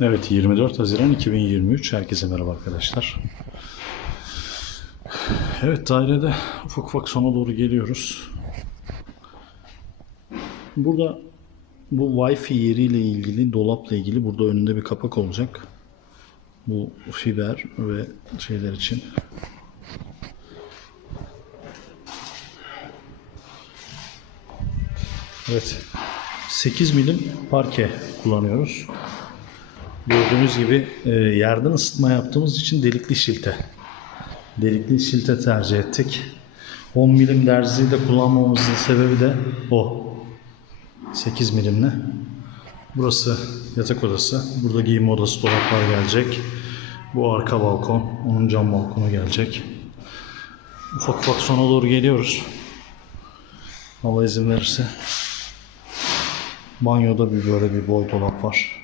Evet 24 Haziran 2023 herkese merhaba arkadaşlar. Evet dairede ufak ufak sona doğru geliyoruz. Burada bu Wi-Fi yeriyle ilgili, dolapla ilgili burada önünde bir kapak olacak. Bu fiber ve şeyler için. Evet. 8 milim parke kullanıyoruz. Gördüğünüz gibi e, yerden ısıtma yaptığımız için delikli şilte. Delikli şilte tercih ettik. 10 milim derziyi de kullanmamızın sebebi de o. 8 milimle. Burası yatak odası. Burada giyinme odası dolaplar gelecek. Bu arka balkon. Onun cam balkonu gelecek. Ufak ufak sona doğru geliyoruz. Allah izin verirse. Banyoda bir böyle bir boy dolap var.